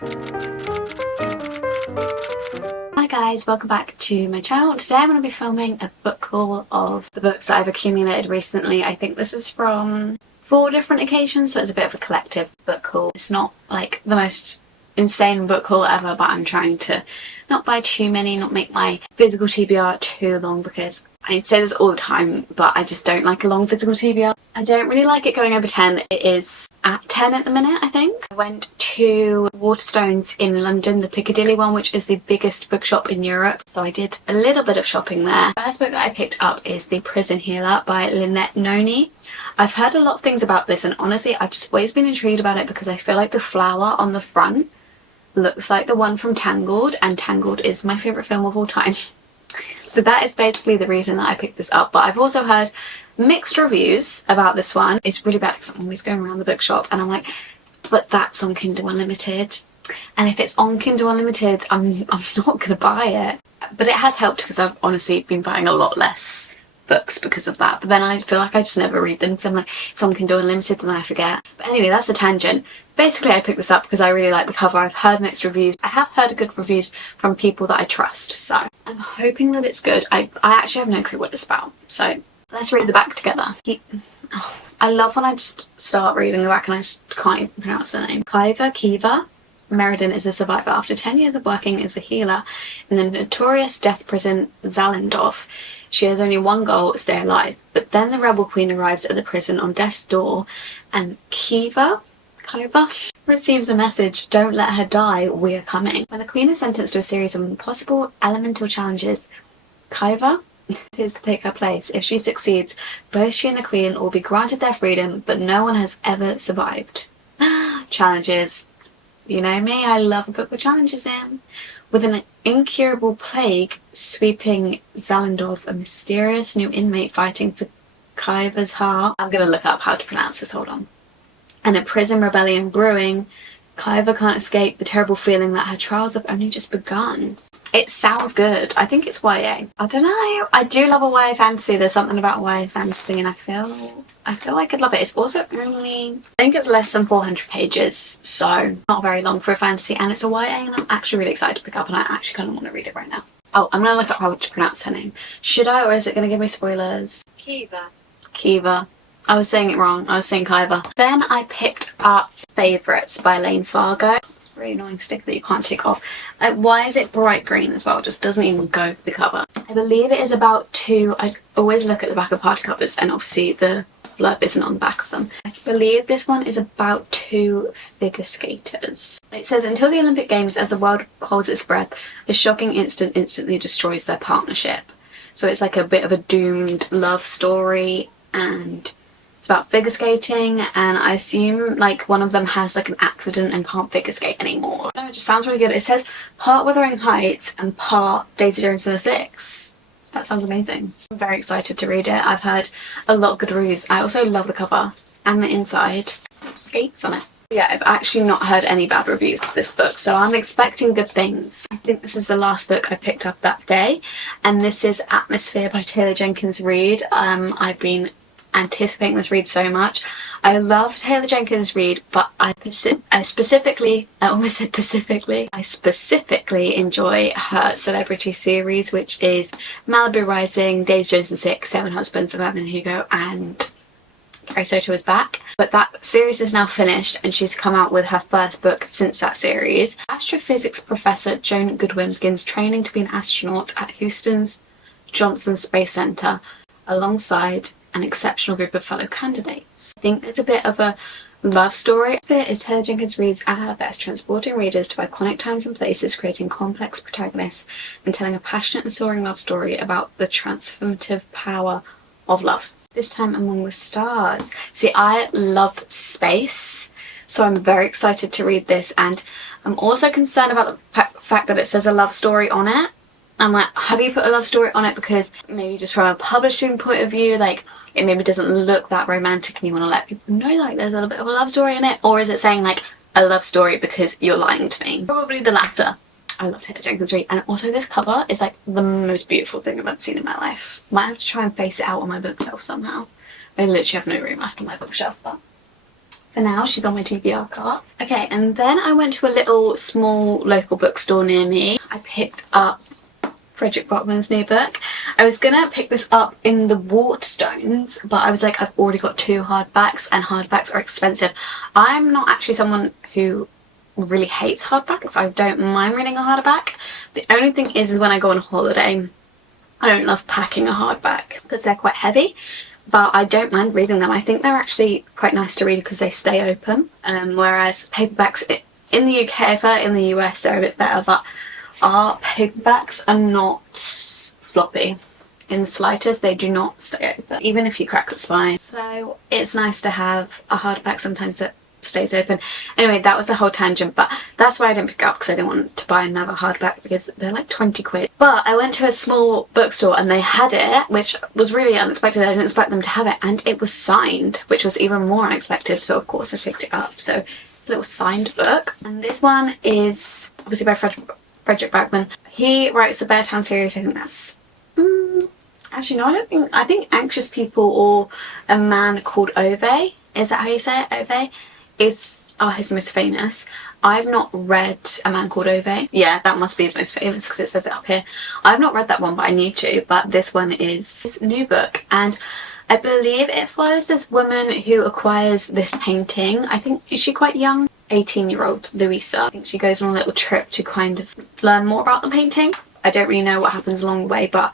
Hi guys, welcome back to my channel. Today I'm going to be filming a book haul of the books that I've accumulated recently. I think this is from 4 different occasions, so it's a bit of a collective book haul. It's not like the most insane book haul ever, but I'm trying to not buy too many, not make my physical TBR too long, because I say this all the time, but I just don't like a long physical TBR. I don't really like it going over 10. It is at 10 at the minute, I think. I went to Waterstones in London, the Piccadilly one, which is the biggest bookshop in Europe, so I did a little bit of shopping there. The first book that I picked up is The Prison Healer by Lynette Noni. I've heard a lot of things about this, and honestly I've just always been intrigued about it because I feel like the flower on the front looks like the one from Tangled, and Tangled is my favourite film of all time. So that is basically the reason that I picked this up. But I've also heard mixed reviews about this one. It's really bad because I'm always going around the bookshop and I'm like, but that's on Kindle Unlimited, and if it's on Kindle Unlimited I'm not gonna buy it. But it has helped because I've honestly been buying a lot less books because of that, but then I feel like I just never read them because I'm like, it's on Kindle Unlimited and I forget. But anyway, that's a tangent. Basically I picked this up because I really like the cover. I've heard mixed reviews. I have heard good reviews from people that I trust, so I'm hoping that it's good. I actually have no clue what it's about, so let's read the back together. I love when I just start reading the back and I just can't even pronounce the name. Kiva Meriden is a survivor. After 10 years of working as a healer in the notorious death prison Zalendorf, she has only one goal: stay alive. But then the rebel queen arrives at the prison on death's door, and Kiva receives a message: don't let her die, we're coming. When the queen is sentenced to a series of impossible elemental challenges, Kiva is to take her place. If she succeeds, both she and the queen will be granted their freedom, but no one has ever survived. Challenges. You know me, I love a book with challenges in. With an incurable plague sweeping Zalendorf, a mysterious new inmate fighting for Kiva's heart. I'm gonna look up how to pronounce this, hold on. And a prison rebellion brewing, Kiva can't escape the terrible feeling that her trials have only just begun. It sounds good. I think it's YA. I don't know. I do love a YA fantasy. There's something about YA fantasy and I feel like I'd love it. It's also only, I think it's less than 400 pages, so not very long for a fantasy, and it's a YA and I'm actually really excited to pick up, and I actually kind of want to read it right now. Oh, I'm going to look up how to pronounce her name. Should I, or is it going to give me spoilers? Kiva. I was saying it wrong. I was saying Kiva. Then I picked up Favourites by Lane Fargo. Really annoying sticker that you can't take off. Why is it bright green as well? It just doesn't even go with the cover. I believe it is about 2. I always look at the back of hardcovers and obviously the blurb isn't on the back of them. I believe this one is about 2 figure skaters. It says, until the Olympic Games, as the world holds its breath, a shocking incident instantly destroys their partnership. So it's like a bit of a doomed love story, and about figure skating, and I assume like one of them has like an accident and can't figure skate anymore. No, it just sounds really good. It says part Wuthering Heights and part Daisy Jones and the Six. That sounds amazing. I'm very excited to read it. I've heard a lot of good reviews. I also love the cover and the inside. Skates on it. Yeah, I've actually not heard any bad reviews of this book, so I'm expecting good things. I think this is the last book I picked up that day, and this is Atmosphere by Taylor Jenkins Reid. I've been anticipating this read so much. I love Taylor Jenkins Reid, but I specifically enjoy her celebrity series, which is Malibu Rising, Daisy Jones and Six, Seven Husbands of Evelyn Hugo, and Carrie Soto is back. But that series is now finished and she's come out with her first book since that series. Astrophysics professor Joan Goodwin begins training to be an astronaut at Houston's Johnson Space Center alongside an exceptional group of fellow candidates. I think there's a bit of a love story. It is Taylor Jenkins Reid's at her best, transporting readers to iconic times and places, creating complex protagonists and telling a passionate and soaring love story about the transformative power of love. This time among the stars. See, I love space, so I'm very excited to read this, and I'm also concerned about the fact that it says a love story on it. I'm like, have you put a love story on it because maybe just from a publishing point of view, like it maybe doesn't look that romantic and you want to let people know like there's a little bit of a love story in it? Or is it saying like a love story because you're lying to me? Probably the latter. I love Taylor Jenkins Reid, and also this cover is like the most beautiful thing I've ever seen in my life. Might have to try and face it out on my bookshelf somehow. I literally have no room left on my bookshelf, but for now. She's on my TBR cart. Okay, and then I went to a little small local bookstore near me. I picked up Frederick Bachman's new book. I was gonna pick this up in the Waterstones, but I was like, I've already got 2 hardbacks, and hardbacks are expensive. I'm not actually someone who really hates hardbacks. I don't mind reading a hardback. The only thing is when I go on holiday, I don't love packing a hardback because they're quite heavy, but I don't mind reading them. I think they're actually quite nice to read because they stay open, whereas paperbacks in the UK, in the US, they're a bit better, but our paperbacks are not floppy in the slightest. They do not stay open, even if you crack the spine. So it's nice to have a hardback sometimes that stays open. Anyway, that was a whole tangent, but that's why I didn't pick it up, because I didn't want to buy another hardback because they're like 20 quid. But I went to a small bookstore and they had it, which was really unexpected. I didn't expect them to have it, and it was signed, which was even more unexpected, so of course I picked it up. So it's a little signed book, and this one is obviously by Frederick Bachman. He writes the Beartown series. I think that's actually no, I think Anxious People or A Man Called Ove, is that how you say it? Ove is his most famous. I've not read A Man Called Ove. Yeah, that must be his most famous because it says it up here. I've not read that one, but I need to. But this one is his new book, and I believe it follows this woman who acquires this painting. I think, is she quite young? 18-year-old Louisa. I think she goes on a little trip to kind of learn more about the painting. I don't really know what happens along the way, but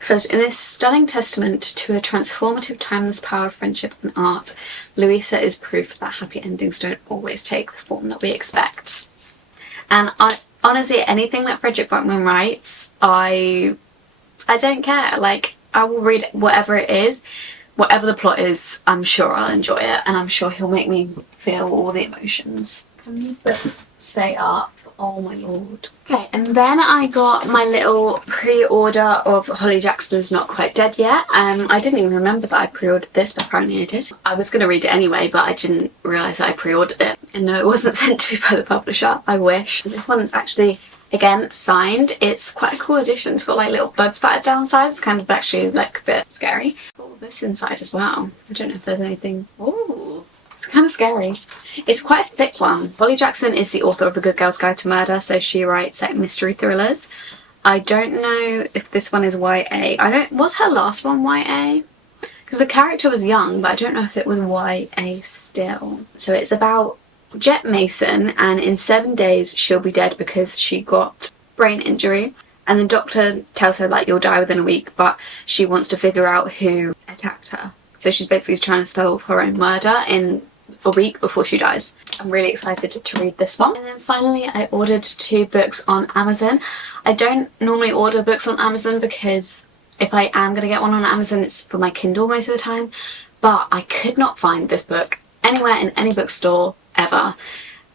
so in this stunning testament to a transformative, timeless power of friendship and art, Louisa is proof that happy endings don't always take the form that we expect. And honestly, anything that Frederick Bachman writes, I don't care. Like, I will read whatever it is. Whatever the plot is, I'm sure I'll enjoy it, and I'm sure he'll make me feel all the emotions. Can these books stay up? Oh my lord. Okay, and then I got my little pre-order of Holly Jackson's Not Quite Dead Yet. I didn't even remember that I pre-ordered this, but apparently I did. I was going to read it anyway, but I didn't realise I pre-ordered it. And no, it wasn't sent to me by the publisher. I wish. This one is actually, again, signed. It's quite a cool edition. It's got like little bugs battered down sides. It's kind of actually like a bit scary. All this inside as well. I don't know if there's anything. Ooh, it's kind of scary. It's quite a thick one. Holly Jackson is the author of A Good Girl's Guide to Murder, so she writes like mystery thrillers. I don't know if this one is YA. Was her last one YA? Because the character was young, but I don't know if it was YA still. So it's about Jet Mason, and in 7 days she'll be dead because she got brain injury, and the doctor tells her like you'll die within a week, but she wants to figure out who attacked her. So she's basically trying to solve her own murder in a week before she dies. I'm really excited to read this one. And then finally I ordered 2 books on Amazon. I don't normally order books on Amazon because if I am going to get one on Amazon, it's for my Kindle most of the time, but I could not find this book anywhere in any bookstore ever,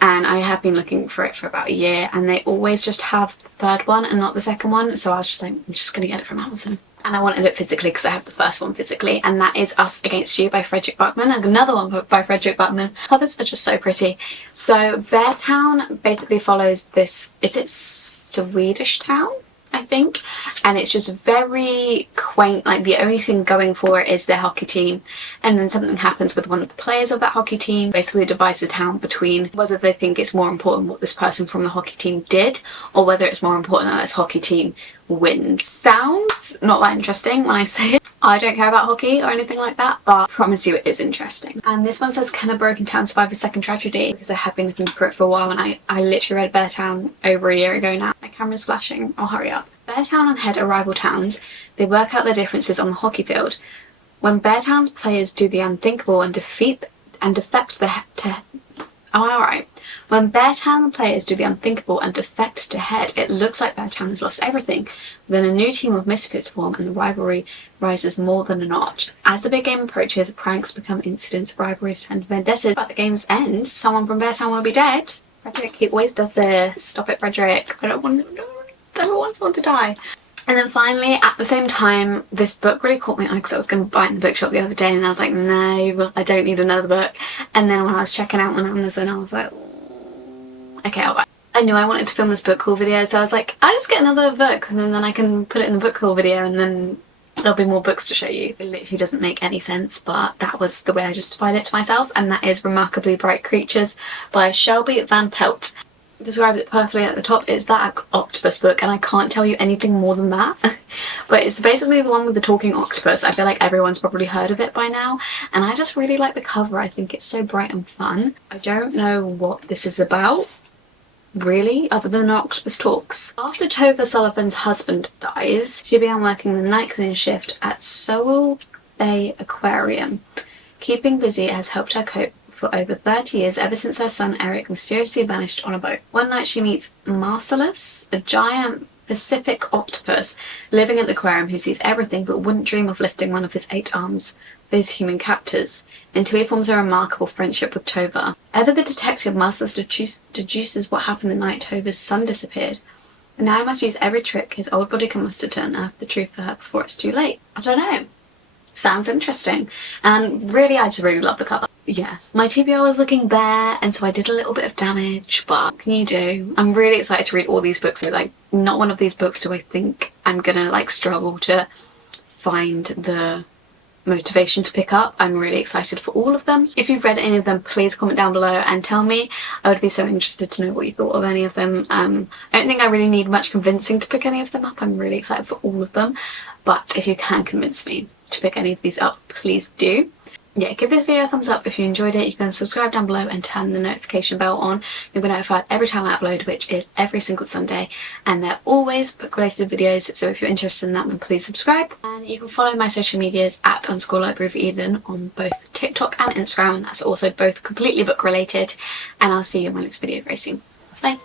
and I have been looking for it for about a year, and they always just have the 3rd one and not the 2nd one, so I was just like, I'm just gonna get it from Amazon. And I wanted it physically because I have the 1st one physically, and that is Us Against You by Frederick Bachman, and another one by Frederick Bachman. Covers are just so pretty. So Beartown basically follows this, is it Swedish town? I think, and it's just very quaint. Like the only thing going for it is their hockey team, and then something happens with one of the players of that hockey team, basically divides the town between whether they think it's more important what this person from the hockey team did, or whether it's more important that this hockey team wins. Sounds not that interesting when I say it. I don't care about hockey or anything like that, but I promise you it is interesting. And this one says, can a broken town survive a second tragedy? Because I have been looking for it for a while, and I literally read Beartown over a year ago now. My camera's flashing, I'll hurry up. Beartown and Head are rival towns. They work out their differences on the hockey field. When Beartown's players do the unthinkable and defect When Beartown players do the unthinkable and defect to Head, it looks like Beartown has lost everything. Then a new team of misfits form, and the rivalry rises more than a notch. As the big game approaches, pranks become incidents, rivalries turn to vendettas. At the game's end, someone from Beartown will be dead. Frederick, he always does this. Stop it, Frederick. I don't want someone to die. And then finally, at the same time, this book really caught my eye because I was going to buy it in the bookshop the other day, and I was like, no, I don't need another book. And then when I was checking out on Amazon, I was like, okay, I'll buy it. I knew I wanted to film this book haul video, so I was like, I'll just get another book, and then I can put it in the book haul video, and then There'll be more books to show you. It literally doesn't make any sense, but that was the way I justified it to myself, and that is Remarkably Bright Creatures by Shelby Van Pelt. Described it perfectly at the top. It's that octopus book, and I can't tell you anything more than that. But it's basically the one with the talking octopus. I feel like everyone's probably heard of it by now, and I just really like the cover. I think it's so bright and fun. I don't know what this is about, really, other than octopus talks. After Tova Sullivan's husband dies, she began working the night cleaning shift at Sewell Bay Aquarium. Keeping busy has helped her cope for over 30 years, ever since her son Eric mysteriously vanished on a boat. One night she meets Marcellus, a giant Pacific octopus living at the aquarium who sees everything but wouldn't dream of lifting one of his 8 arms for his human captors, until he forms a remarkable friendship with Tova. Ever the detective, Marcellus deduces what happened the night Tova's son disappeared, and now he must use every trick his old body can muster to unearth the truth for her before it's too late. I don't know. Sounds interesting, and really I just really love the cover. Yeah, my TBR was looking bare, and so I did a little bit of damage, but what can you do? I'm really excited to read all these books. So like, not one of these books do I think I'm gonna like struggle to find the motivation to pick up. I'm really excited for all of them. If you've read any of them, please comment down below and tell me. I would be so interested to know what you thought of any of them. I don't think I really need much convincing to pick any of them up. I'm really excited for all of them, but if you can convince me to pick any of these up, please do. Yeah, give this video a thumbs up if you enjoyed it. You can subscribe down below and turn the notification bell on. You'll be notified every time I upload, which is every single Sunday, and they're always book related videos, so if you're interested in that, then please subscribe. And you can follow my social medias at _libraryofeden on both TikTok and Instagram, and that's also both completely book related. And I'll see you in my next video very soon. Bye.